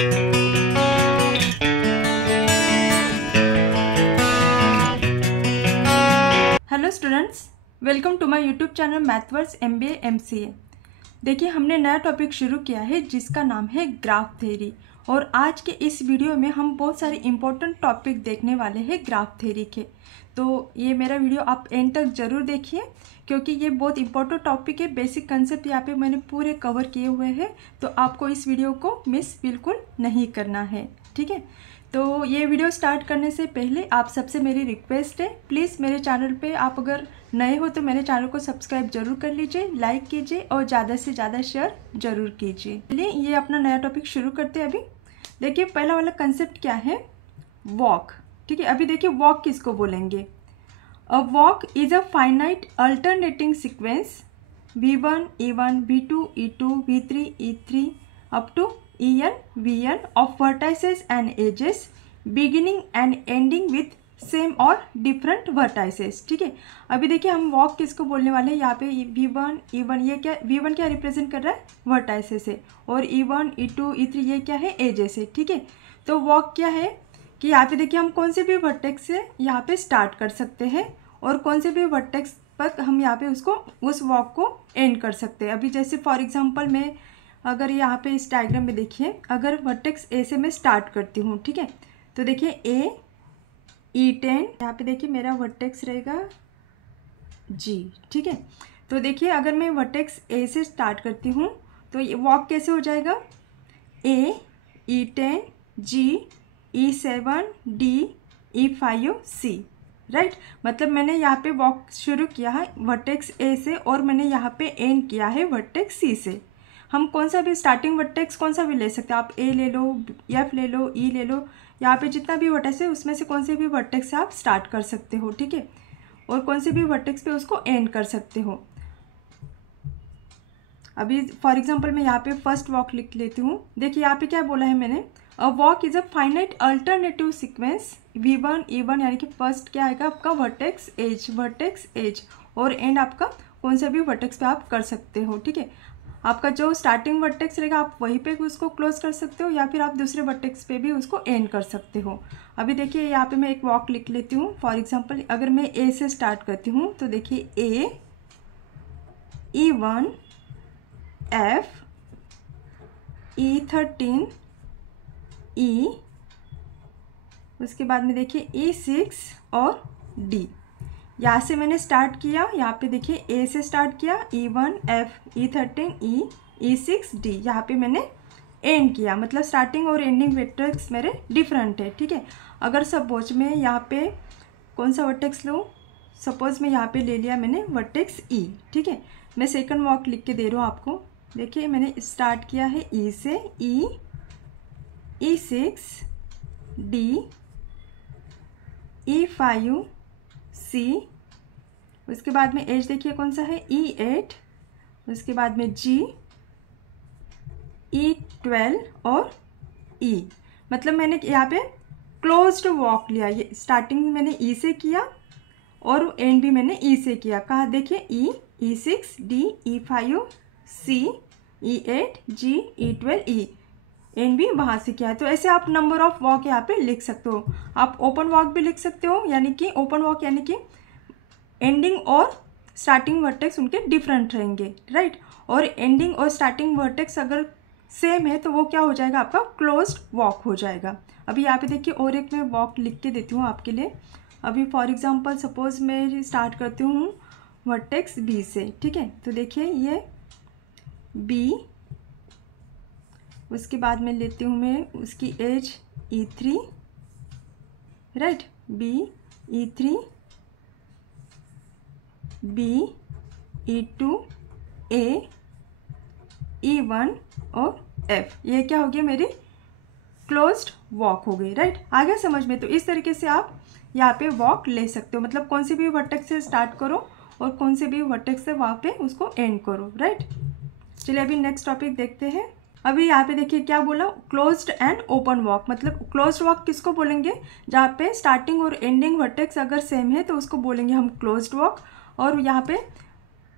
Hello students, welcome to my YouTube channel Mathverse MBA MCA। देखिए, हमने नया topic शुरू किया है जिसका नाम है ग्राफ थ्योरी। और आज के इस वीडियो में हम बहुत सारे इंपॉर्टेंट टॉपिक देखने वाले हैं ग्राफ थ्योरी के। तो ये मेरा वीडियो आप एंड तक ज़रूर देखिए क्योंकि ये बहुत इंपॉर्टेंट टॉपिक है। बेसिक कंसेप्ट यहाँ पे मैंने पूरे कवर किए हुए हैं, तो आपको इस वीडियो को मिस बिल्कुल नहीं करना है, ठीक है। तो ये वीडियो स्टार्ट करने से पहले आप सबसे मेरी रिक्वेस्ट है, प्लीज़ मेरे चैनल पे आप अगर नए हो तो मेरे चैनल को सब्सक्राइब जरूर कर लीजिए, लाइक कीजिए और ज़्यादा से ज़्यादा शेयर जरूर कीजिए। चलिए ये अपना नया टॉपिक शुरू करते हैं। अभी देखिए, पहला वाला कंसेप्ट क्या है, वॉक, ठीक है। अभी देखिए वॉक किसको बोलेंगे। अ walk is a finite alternating sequence V1, E1, V2, E2, V3, E3 up to En, Vn of vertices and edges beginning and ending with same और डिफरेंट वर्टाइसेस, ठीक है। अभी देखिए हम वॉक किसको बोलने वाले हैं, यहाँ पे V1, E1 ये क्या, V1 क्या रिप्रेजेंट कर रहा है, वर्टाइसेस है, और E1, E2, E3 ये क्या है, एजेस है, ठीक है। तो वॉक क्या है कि यहाँ पे देखिए हम कौन से भी वर्टेक्स से यहाँ पे स्टार्ट कर सकते हैं और कौन से भी वर्टेक्स पर हम यहाँ पे उस वॉक को एंड कर सकते हैं। अभी जैसे फॉर एग्जांपल मैं अगर यहाँ पे इस डायग्राम में देखिए, अगर वर्टेक्स ए से मैं स्टार्ट करती हूँ, ठीक है, तो देखिए ए E10, यहाँ पे देखिए मेरा वर्टेक्स रहेगा G, ठीक है। तो देखिए अगर मैं वर्टेक्स ए से स्टार्ट करती हूँ तो ये वॉक कैसे हो जाएगा, A, E10, G, E7, D, E5, C, right. मतलब मैंने यहाँ पे वॉक शुरू किया है वर्टेक्स ए से और मैंने यहाँ पे एंड किया है वर्टेक्स सी से। हम कौन सा भी स्टार्टिंग वर्टेक्स कौन सा भी ले सकते हैं, आप ए ले लो, एफ ले लो, ई ले लो, यहाँ पे जितना भी वर्टेक्स है उसमें से कौन से भी वर्टेक्स से आप स्टार्ट कर सकते हो, ठीक है, और कौन से भी वर्टेक्स पे उसको एंड कर सकते हो। अभी फॉर एग्जांपल मैं यहाँ पे फर्स्ट वॉक लिख लेती हूँ। देखिए यहाँ पे क्या बोला है मैंने, अ walk is a finite alternative sequence V1, E1, यानी कि फर्स्ट क्या आएगा आपका वर्टेक्स एज और एंड आपका कौन से भी वर्टेक्स पे आप कर सकते हो, ठीक है। आपका जो स्टार्टिंग वर्टेक्स रहेगा आप वहीं पे उसको क्लोज कर सकते हो या फिर आप दूसरे वर्टेक्स पे भी उसको एंड कर सकते हो। अभी देखिए यहाँ पे मैं एक वॉक लिख लेती हूँ। फॉर एग्जांपल अगर मैं ए से स्टार्ट करती हूँ तो देखिए ए, E1, F, E13, E, उसके बाद में देखिए E6 और D। यहाँ से मैंने स्टार्ट किया, यहाँ पे देखिए ए से स्टार्ट किया, E1, F, E13, E, E6, D, यहाँ पे मैंने एंड किया। मतलब स्टार्टिंग और एंडिंग वर्टेक्स मेरे डिफरेंट है, ठीक है। अगर सपोज मैं यहाँ पे कौन सा वर्टेक्स लूँ, सपोज मैं यहाँ पे ले लिया मैंने वर्टेक्स E, ठीक है। मैं सेकंड वॉक लिख के दे रहा हूँ आपको। देखिए मैंने स्टार्ट किया है E से, E, E6, D, E5, C, उसके बाद में एज देखिए कौन सा है, E8, उसके बाद में G, E12 और E। मतलब मैंने यहाँ पे क्लोज्ड वॉक लिया। ये स्टार्टिंग मैंने E से किया और एंड भी मैंने E से किया। कहा देखिए E, E6, D, E5, C, E8, G, E12, E, and भी वहाँ से किया है। तो ऐसे आप नंबर ऑफ वॉक यहाँ पे लिख सकते हो। आप ओपन वॉक भी लिख सकते हो, यानी कि ओपन वॉक यानी कि एंडिंग और स्टार्टिंग वर्टेक्स उनके डिफरेंट रहेंगे, राइट। और एंडिंग और स्टार्टिंग वर्टेक्स अगर सेम है तो वो क्या हो जाएगा, आपका क्लोज्ड वॉक हो जाएगा। अभी यहाँ पे देखिए और एक मैं वॉक लिख के देती हूँ आपके लिए। अभी फॉर एग्जांपल सपोज मैं स्टार्ट करती हूँ वर्टेक्स बी से, ठीक है। तो देखिए ये बी, उसके बाद में लेती हूँ मैं उसकी edge E3, right, B, E3, B, E2, A, E1 और F। ये क्या हो गया, मेरी क्लोज्ड वॉक हो गई, राइट। आ गया समझ में। तो इस तरीके से आप यहाँ पे वॉक ले सकते हो। मतलब कौन से भी वर्टेक्स से स्टार्ट करो और कौन से भी वर्टेक्स से वहाँ पे उसको एंड करो, राइट। चलिए अभी नेक्स्ट टॉपिक देखते हैं। अभी यहाँ पे देखिए क्या बोला, क्लोज्ड एंड ओपन वॉक। मतलब क्लोज्ड वॉक किसको बोलेंगे, जहाँ पे स्टार्टिंग और एंडिंग वर्टेक्स अगर सेम है तो उसको बोलेंगे हम क्लोज्ड वॉक। और यहाँ पे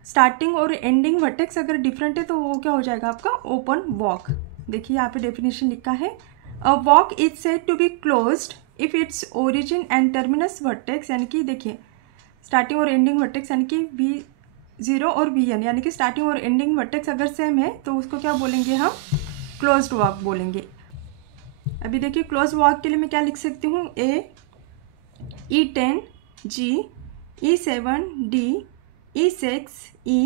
स्टार्टिंग और एंडिंग वर्टेक्स अगर डिफरेंट है तो वो क्या हो जाएगा आपका ओपन वॉक। देखिए यहाँ पे डेफिनेशन लिखा है, a walk is said to be closed if it's origin and terminus vertex, यानी कि देखिए स्टार्टिंग और एंडिंग वर्टेक्स यानी कि V0 और Vn, यानी कि स्टार्टिंग और एंडिंग वर्टेक्स अगर सेम है तो उसको क्या बोलेंगे हम, क्लोज्ड वॉक बोलेंगे। अभी देखिए क्लोज वॉक के लिए मैं क्या लिख सकती हूँ, A E10 G E7 D E6 E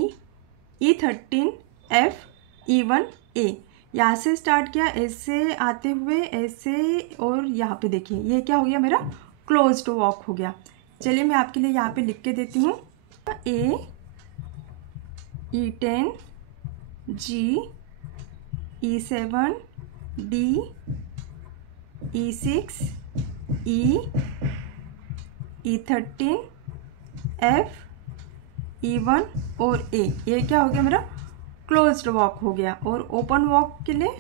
E13 F E1 A। यहाँ से स्टार्ट किया, ऐसे आते हुए ऐसे, और यहाँ पे देखिए ये क्या हो गया, मेरा क्लोज्ड वॉक हो गया। चलिए मैं आपके लिए यहाँ पे लिख के देती हूँ, A E10 G E7 D E6 E E13 F E1 और A, ये क्या हो गया, मेरा क्लोज्ड वॉक हो गया। और ओपन वॉक के लिए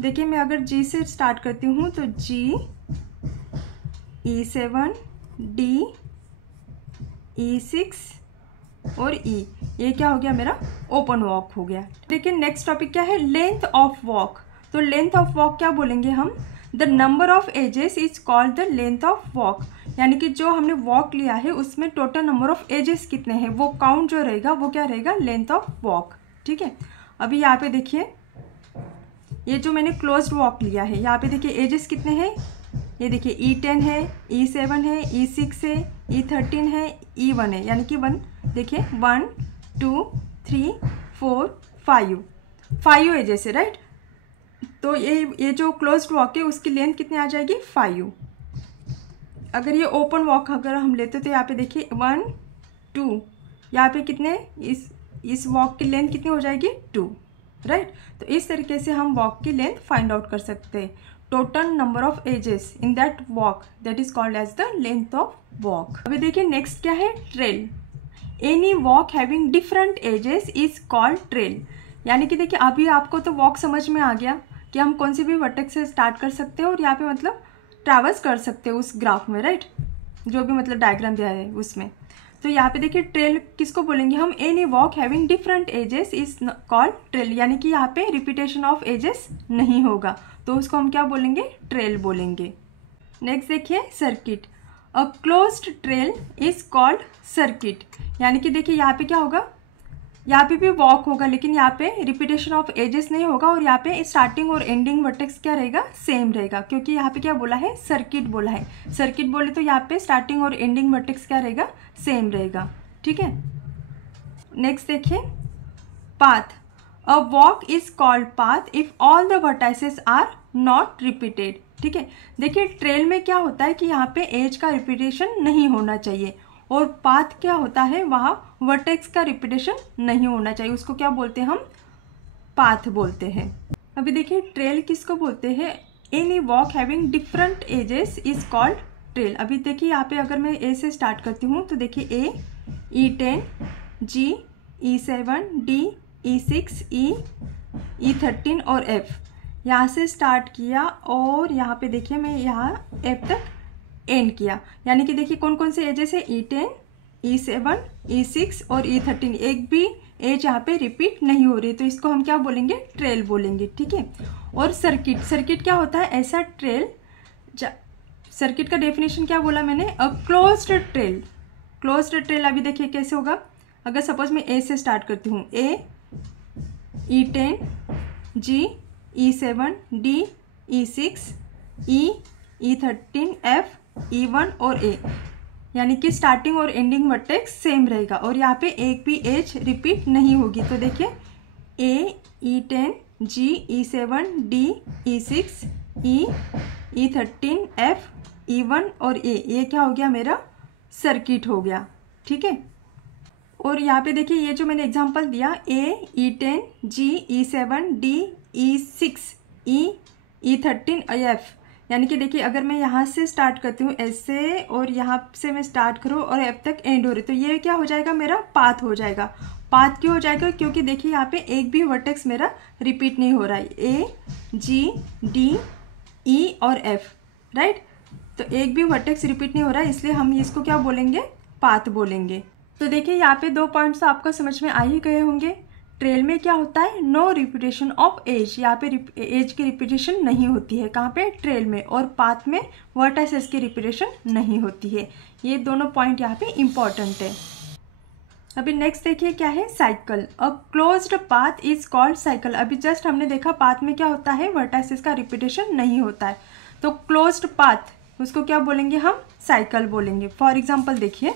देखिए मैं अगर G से स्टार्ट करती हूँ तो G E7 D E6 और E, ये क्या हो गया, मेरा ओपन वॉक हो गया। देखिए नेक्स्ट टॉपिक क्या है, लेंथ ऑफ वॉक। तो लेंथ ऑफ वॉक क्या बोलेंगे हम, the number of edges is called the length of walk, यानी कि जो हमने वॉक लिया है उसमें टोटल नंबर ऑफ एजेस कितने हैं वो काउंट जो रहेगा वो क्या रहेगा, लेंथ ऑफ वॉक। ठीक है, अभी यहाँ पे देखिए ये जो मैंने क्लोज्ड वॉक लिया है, यहाँ पे देखिए एजेस कितने हैं, ये देखिए E10 है, E7 है, E6 है, E13 है, E1 है, यानी कि 1, देखिए 1 2 3 4 5 एजेस है, राइट। तो ये जो क्लोज्ड वॉक है उसकी लेंथ कितनी आ जाएगी, 5। अगर ये ओपन वॉक अगर हम लेते तो यहाँ पे देखिए 1 2, यहाँ पे कितने, इस वॉक की लेंथ कितनी हो जाएगी, 2, राइट। तो इस तरीके से हम वॉक की लेंथ फाइंड आउट कर सकते हैं। Total number of edges in that walk, that is called as the length of walk. अभी देखिए नेक्स्ट क्या है, trail. Any walk having different edges is called trail, यानी कि देखिए अभी आपको तो वॉक समझ में आ गया कि हम कौन सी भी वर्टेक्स से स्टार्ट कर सकते हैं और यहाँ पे मतलब ट्रैवर्स कर सकते हैं उस ग्राफ में, राइट, जो भी मतलब डायग्राम दिया है उसमें। तो यहाँ पे देखिए ट्रेल किसको बोलेंगे हम, any walk having different edges is called trail, यानी कि यहाँ पे रिपीटेशन ऑफ एजेस नहीं होगा तो उसको हम क्या बोलेंगे, ट्रेल बोलेंगे। नेक्स्ट देखिए circuit. A closed trail is called circuit, यानी कि देखिए यहाँ पे क्या होगा, यहाँ पे भी वॉक होगा लेकिन यहाँ पे रिपीटेशन ऑफ एजेस नहीं होगा और यहाँ पे स्टार्टिंग और एंडिंग वर्टेक्स क्या रहेगा, सेम रहेगा, क्योंकि यहाँ पे क्या बोला है, सर्किट बोला है। सर्किट बोले तो यहाँ पे स्टार्टिंग और एंडिंग वर्टेक्स क्या रहेगा, सेम रहेगा। ठीक है, नेक्स्ट देखिए path. A walk is called path if all the vertices are not repeated. ठीक है, देखिए ट्रेल में क्या होता है कि यहाँ पे एज का रिपीटेशन नहीं होना चाहिए और पाथ क्या होता है, वहाँ वर्टेक्स का रिपीटेशन नहीं होना चाहिए, उसको क्या बोलते हैं हम, पाथ बोलते हैं। अभी देखिए ट्रेल किसको बोलते हैं, any walk having different edges is called trail. अभी देखिए यहाँ पे अगर मैं ए से स्टार्ट करती हूँ तो देखिए A E10 G E7 D E6 E E13 और F, यहाँ से स्टार्ट किया और यहाँ पे देखिए मैं यहाँ F तक एंड किया, यानी कि देखिए कौन कौन से एजेस है, E10 E7 E6 और E13, एक भी एज यहाँ पे रिपीट नहीं हो रही तो इसको हम क्या बोलेंगे, ट्रेल बोलेंगे। ठीक है, और सर्किट, सर्किट क्या होता है, ऐसा ट्रेल, सर्किट का डेफिनेशन क्या बोला मैंने, a closed trail. Closed trail अभी देखिए कैसे होगा, अगर सपोज मैं ए से स्टार्ट करती हूँ, A E10 G E7 D E6 E E13 F E1 और A, यानी कि स्टार्टिंग और एंडिंग वर्टेक्स सेम रहेगा और यहाँ पे एक भी एज रिपीट नहीं होगी। तो देखिए A E10 G E7 D E6 E E13 F E1 और A, ये क्या हो गया, मेरा सर्किट हो गया। ठीक है, और यहाँ पे देखिए ये जो मैंने एग्जांपल दिया, A E10 G E7 D E6 E E13 F, यानी कि देखिए अगर मैं यहाँ से स्टार्ट करती हूँ ऐसे और यहाँ से मैं स्टार्ट करूँ और एफ तक एंड हो रही, तो ये क्या हो जाएगा, मेरा पाथ हो जाएगा। पाथ क्यों हो जाएगा, क्योंकि देखिए यहाँ पे एक भी वर्टेक्स मेरा रिपीट नहीं हो रहा है, A G D E और F, राइट। तो एक भी वर्टेक्स रिपीट नहीं हो रहा है इसलिए हम इसको क्या बोलेंगे, पाथ बोलेंगे। तो देखिए यहाँ पे 2 पॉइंट्स तो आपको समझ में आ ही गए होंगे। ट्रेल में क्या होता है, नो रिपीटेशन ऑफ एज, यहाँ पे एज की रिपीटेशन नहीं होती है। कहाँ पे, ट्रेल में। और पाथ में वर्टाइसेस की रिपीटेशन नहीं होती है। ये दोनों पॉइंट यहाँ पे इंपॉर्टेंट है। अभी नेक्स्ट देखिए क्या है, cycle. A closed path is called cycle. अभी जस्ट हमने देखा पाथ में क्या होता है, वर्टाइसेस का रिपीटेशन नहीं होता है। तो क्लोज्ड पाथ उसको क्या बोलेंगे हम, साइकिल बोलेंगे। फॉर एग्जाम्पल देखिए,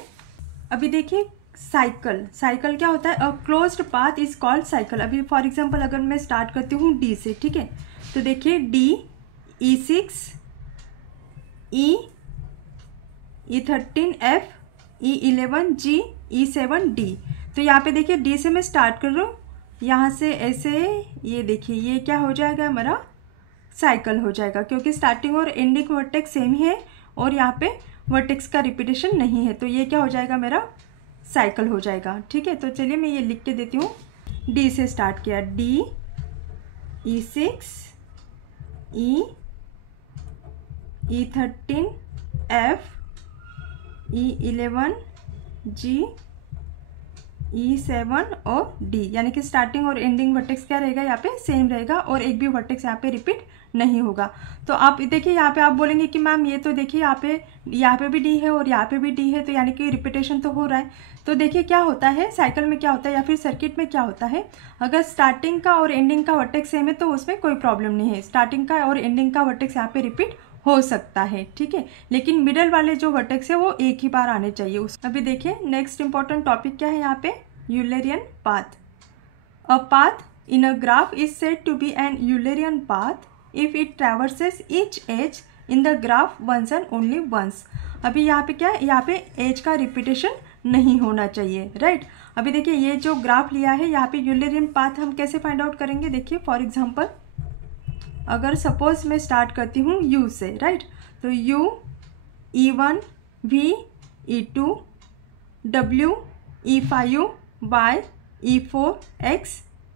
अभी देखिए साइकिल, साइकिल क्या होता है, a closed path is called cycle. अभी फॉर एग्जाम्पल अगर मैं स्टार्ट करती हूँ डी से, ठीक है, तो देखिए D, E6, E13, F, E11, G, E7, D। तो यहाँ पे देखिए डी से मैं स्टार्ट कर रहा हूँ, यहाँ से ऐसे, ये देखिए ये क्या हो जाएगा, हमारा साइकिल हो जाएगा, क्योंकि स्टार्टिंग और एंडिंग वर्टेक्स सेम ही है और यहाँ पे वर्टेक्स का रिपीटेशन नहीं है। तो ये क्या हो जाएगा, मेरा साइकिल हो जाएगा। ठीक है, तो चलिए मैं ये लिख के देती हूँ। डी से स्टार्ट किया, D, E6, E13, F, E11, G, E7 और D, यानी कि स्टार्टिंग और एंडिंग वर्टेक्स क्या रहेगा, यहाँ पे सेम रहेगा और एक भी वर्टेक्स यहाँ पे रिपीट नहीं होगा। तो आप देखिए यहाँ पे आप बोलेंगे कि मैम ये तो देखिए यहाँ पे भी डी है और यहाँ पे भी डी है, तो यानी कि रिपीटेशन तो हो रहा है। तो देखिए क्या होता है, साइकिल में क्या होता है या फिर सर्किट में क्या होता है, अगर स्टार्टिंग का और एंडिंग का वर्टेक्स सेम है तो उसमें कोई प्रॉब्लम नहीं है। स्टार्टिंग का और एंडिंग का वर्टेक्स यहाँ पे रिपीट हो सकता है, ठीक है, लेकिन मिडल वाले जो वर्टेक्स है वो एक ही बार आने चाहिए। अभी देखिए नेक्स्ट इंपॉर्टेंट टॉपिक क्या है यहाँ पे, Eulerian path. A path in a graph is said to be an Eulerian path if it traverses each edge in the graph once and only once. अभी यहाँ पे क्या है, यहाँ पे एज का रिपीटेशन नहीं होना चाहिए, राइट। अभी देखिए ये जो ग्राफ लिया है यहाँ पे यूलरियन पाथ हम कैसे फाइंड आउट करेंगे, देखिए फॉर एग्जांपल अगर सपोज मैं स्टार्ट करती हूँ U से, राइट, तो U, E1, V, E2, W, E5, Y, E4, X,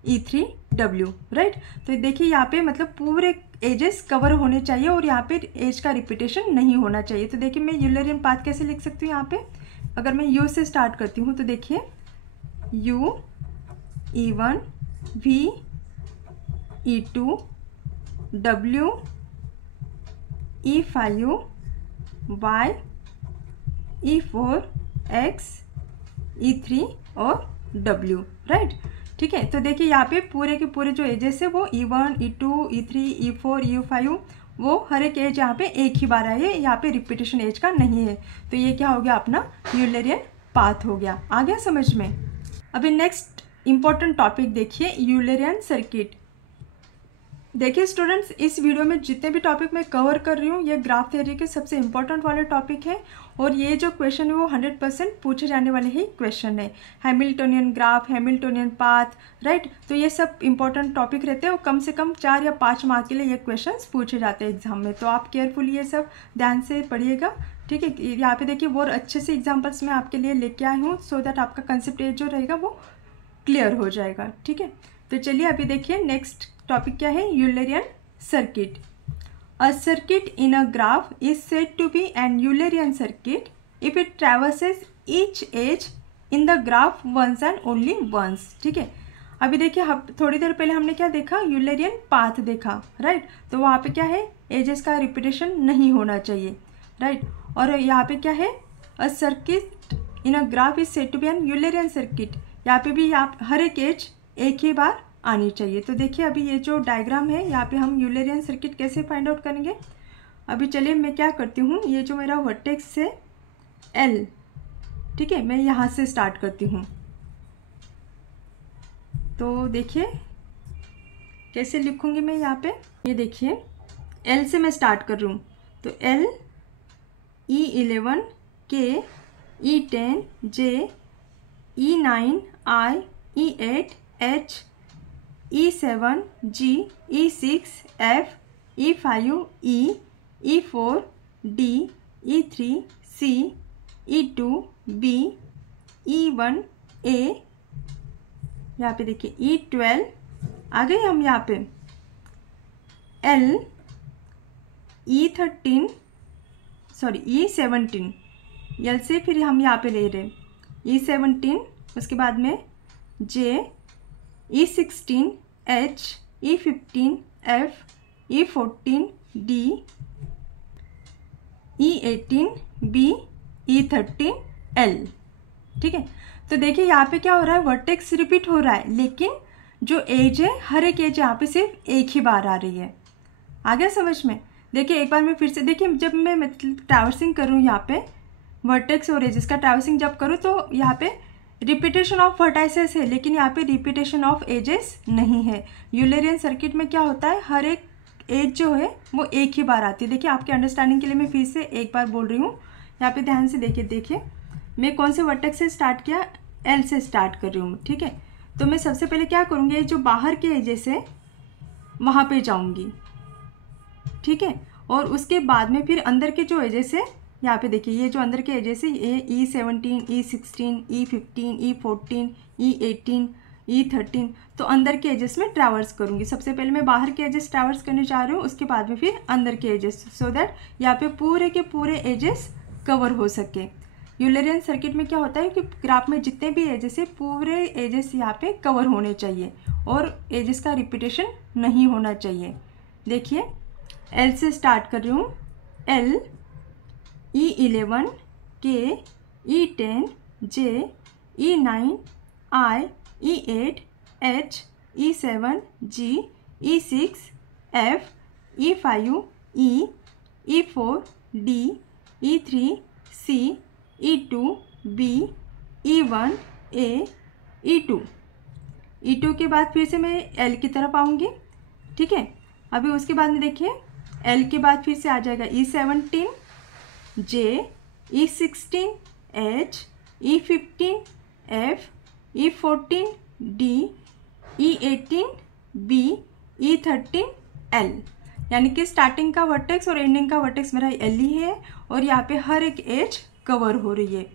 E3, W, right. तो देखिए यहाँ पे मतलब पूरे एजेस कवर होने चाहिए और यहाँ पे एज का रिपीटेशन नहीं होना चाहिए। तो देखिए मैं यूलरियन पाथ कैसे लिख सकती हूँ, यहाँ पे अगर मैं U से स्टार्ट करती हूँ तो देखिए U, E1, V, E2, W, E5, Y, E4, X, E3 और W, राइट। ठीक है, तो देखिए यहाँ पे पूरे के पूरे जो एजेस है वो E1, E2, E3, E4, E5 वो हर एक एज यहाँ पे एक ही बार आई है, यहाँ पे रिपीटेशन एज का नहीं है। तो ये क्या हो गया, अपना यूलरियन पाथ हो गया। आ गया समझ में। अभी नेक्स्ट इंपॉर्टेंट टॉपिक देखिए, यूलरियन सर्किट। देखिए स्टूडेंट्स, इस वीडियो में जितने भी टॉपिक मैं कवर कर रही हूँ ये ग्राफ थ्योरी के सबसे इंपॉर्टेंट वाले टॉपिक है और ये जो क्वेश्चन है वो 100% पूछे जाने वाले ही क्वेश्चन है। Hamiltonian graph, Hamiltonian path, right. तो ये सब इंपॉर्टेंट टॉपिक रहते हैं और कम से कम 4 या 5 मार्क के लिए ये क्वेश्चन पूछे जाते हैं एग्जाम में। तो आप केयरफुली ये सब ध्यान से पढ़िएगा, ठीक है। यहाँ पे देखिए और अच्छे से एग्जाम्पल्स मैं आपके लिए लेके आई हूँ सो दैट आपका कंसेप्ट जो रहेगा वो क्लियर हो जाएगा, ठीक है। तो चलिए अभी देखिए नेक्स्ट टॉपिक क्या है, Eulerian circuit. A circuit in a graph is said to be an Eulerian circuit if it traverses each edge in the graph once and only once, ठीक है। अभी देखिए थोड़ी देर पहले हमने क्या देखा, यूलरियन पाथ देखा, राइट। तो वहाँ पे क्या है, एजेस का रिपीटेशन नहीं होना चाहिए, राइट। और यहाँ पे क्या है, a circuit in a graph is said to be an Eulerian circuit, यहाँ पे भी हर एक एज एक ही बार आनी चाहिए। तो देखिए अभी ये जो डायग्राम है यहाँ पे हम यूलरियन सर्किट कैसे फाइंड आउट करेंगे। अभी चलिए मैं क्या करती हूँ, ये जो मेरा वर्टेक्स है L, ठीक है, मैं यहाँ से स्टार्ट करती हूँ। तो देखिए कैसे लिखूँगी मैं यहाँ पे, ये देखिए L से मैं स्टार्ट कर रही हूँ। तो L, E11, K, E10, J, E9, I, E8, H, E7, G, E6, F, E5, E, E4, D, E3, C, E2, B, E1, A, यहाँ पे देखिए E12, आ गए हम यहाँ पे L, E17, L से फिर हम यहाँ पे ले रहे E17, उसके बाद में J, E16 H, E15 F, E14 D, E18 B, E13 L। ठीक है, तो देखिए यहाँ पे क्या हो रहा है, वर्टेक्स रिपीट हो रहा है, लेकिन जो एज है, हर एक एज यहाँ पे सिर्फ एक ही बार आ रही है। आ गया समझ में? देखिए एक बार मैं फिर से, देखिए जब मैं मतलब ट्रैवर्सिंग करूँ यहाँ पे वर्टेक्स और एजेस का ट्रैवर्सिंग जब करूँ तो यहाँ पे रिपीटेशन ऑफ वर्टाइसेस है, लेकिन यहाँ पे रिपीटेशन ऑफ एजेस नहीं है। यूलरियन सर्किट में क्या होता है, हर एक एज जो है वो एक ही बार आती है। देखिए आपके अंडरस्टैंडिंग के लिए मैं फिर से एक बार बोल रही हूँ, यहाँ पे ध्यान से देखिए मैं कौन से वर्टेक्स से स्टार्ट किया, एल से स्टार्ट कर रही हूँ। ठीक है, तो मैं सबसे पहले क्या करूँगी, जो बाहर के एजेस है वहाँ पे जाऊँगी। ठीक है, और उसके बाद में फिर अंदर के जो एजेस है, यहाँ पे देखिए ये जो अंदर के एजेस है, ये E17, E16, E15, E14, E18, E13, तो अंदर के एजेस में ट्रैवर्स करूँगी। सबसे पहले मैं बाहर के एजेस ट्रैवर्स करने जा रही हूँ, उसके बाद में फिर अंदर के एजेस, सो दैट यहाँ पे पूरे के पूरे एजेस कवर हो सके। यूलरियन सर्किट में क्या होता है कि ग्राफ में जितने भी एजेस है, पूरे एजेस यहाँ पे कवर होने चाहिए और एजेस का रिपीटेशन नहीं होना चाहिए। देखिए एल से स्टार्ट कर रही हूँ, L, E11 K, E10 J, E9 I, E8 H, E7 G, E6 F, E5 E, E4 D, E3 C, E2 B, E1 A, E2 के बाद फिर से मैं L की तरफ आऊँगी। ठीक है, अभी उसके बाद में देखिए L के बाद फिर से आ जाएगा E17 J, E16 H, E15 F, E14 D, E18 B, E13 L। यानी कि स्टार्टिंग का वर्टेक्स और एंडिंग का वर्टेक्स मेरा L ही है और यहाँ पे हर एक एज कवर हो रही है।